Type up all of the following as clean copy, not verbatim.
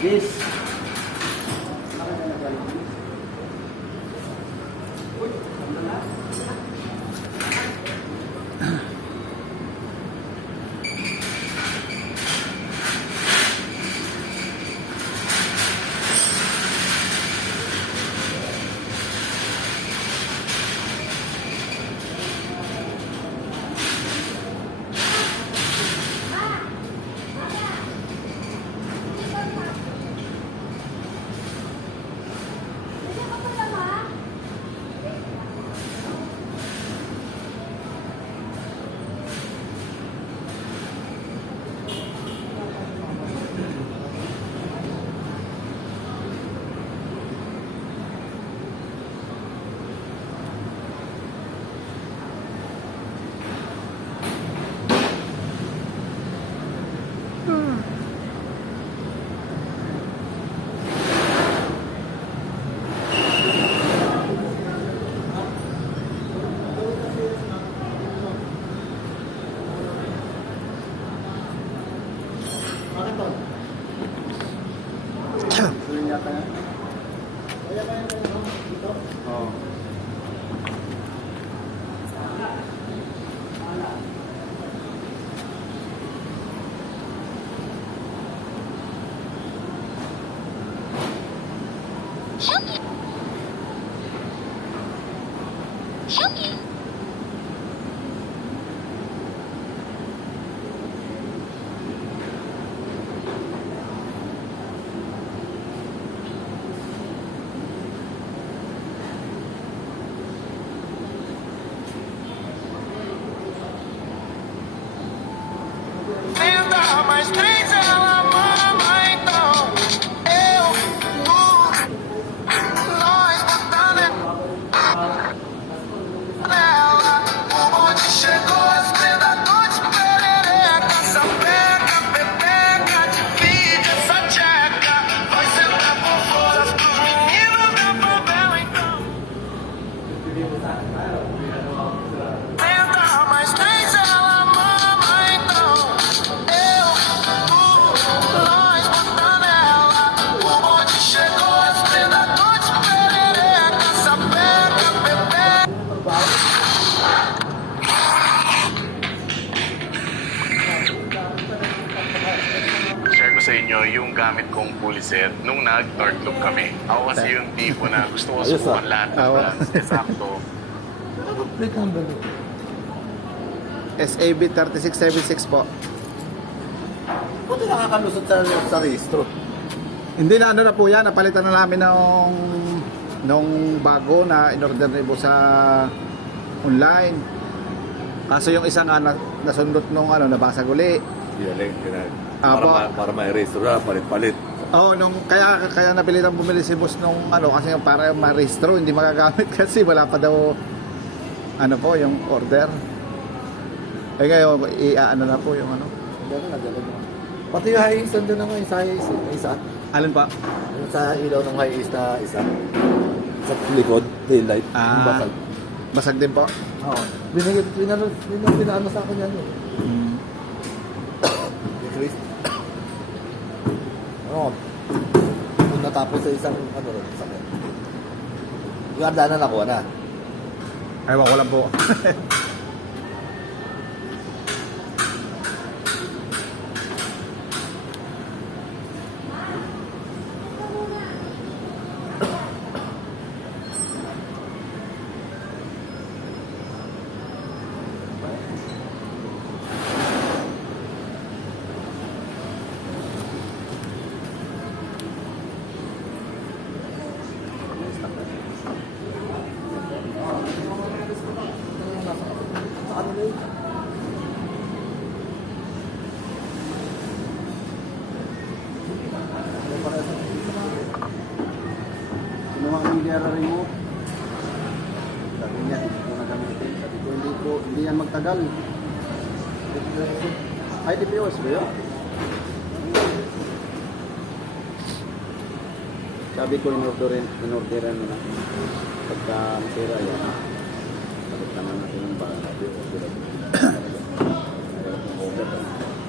Yes. Oh. Mas três ela mama, então eu, nós botando nela. O bonde chegou, as predadoras, perereca, sapeca, pepeca, divide essa tcheca. Vai sentar por fora pros meninos da favela, então. Tenta mais três ela mama, então eu, nós botando ela. O bonde chegou, as predadoras, perereca, sapeca, pepeca. Share ko sa inyo yung gamit kong puliset nung nag-torque loop kami. Ako kasi yung tipo na gusto ko subukan lahat ng brands. Sakto. Plate number nito. SAB 3676 po. Buti nakakalusot sa registro. Hindi na ano na po yan, napalitan na namin nung bago na in-order na po sa online. Kaso yung isa nga nasundot nung nabasag uli. Yaling, Apo. para ma-erase na, palit-palit. Oh, kaya napilitan bumili si boss nung kasi para ma-restro, hindi magagamit kasi wala pa daw yung order. Eh ngayon, na po yung Pati yung high east, nandun na nga yung sa high east. Isa. Alin pa? Yung sa ilaw ng high east na isa. Sa likod, taillight. Yung basag. Basag din po? Oo. Pinano sa akin yan eh. Chris. Oo. Kung natapos sa isang rin, sakit. Yung ardanan nakuha na. Ewan ko lang po. Kinuha ang media remote. Sabi niya, hindi ko na gamitin. Sabi ko, hindi yan magtagal. Ay, DPOS ba yun? Sabi ko, in-orderan mo na. Pagka masira yan, sagot naman natin ng bago.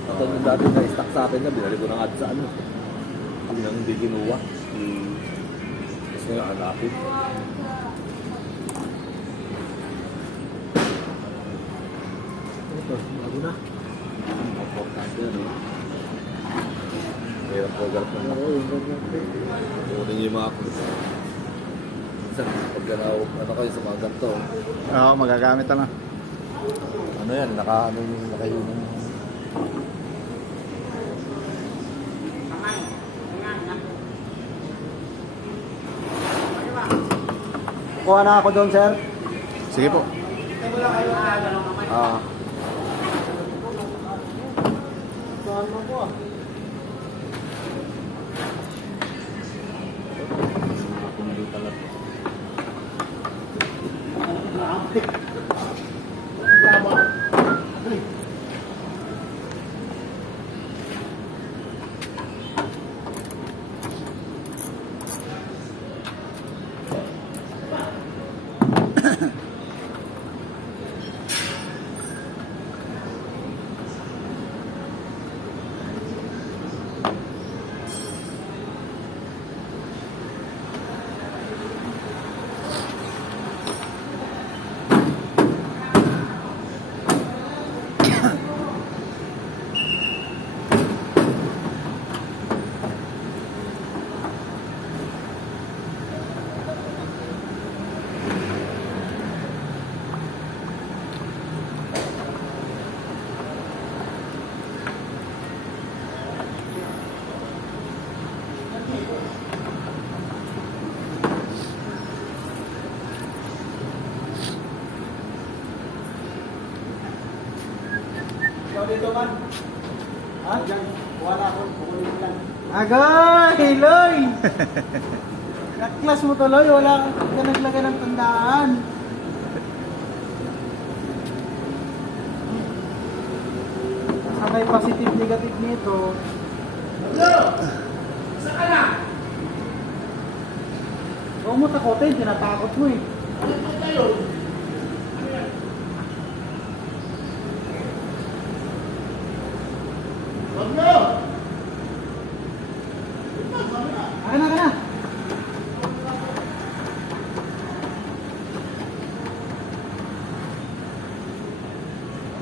Ito yung dati na stock sa atin na, binali ko na nga sa ano. Ang biglang hindi kinuha. Tapos nga hanapin. Ito, bago na. Importante yan, no? Mayroon po garap na. Oo, yung ganyan. Kunin niyo yung mga pulis. Minsan, pagka ano kayo sa mga ganito, Oo, magagamit na lang. ano yan, nakainom. Kuha na ako doon, sir. Sige po. Ah. Dito man. Ha? Diyan. Wala ako. Kukunin lang. Agay! Loy! Naklas mo tuloy, wala ka naglagay ng tandaan. Sabay positive negative nito. Saan ka na? Huwag mo takotin, tinatakot mo eh. Ano tayo?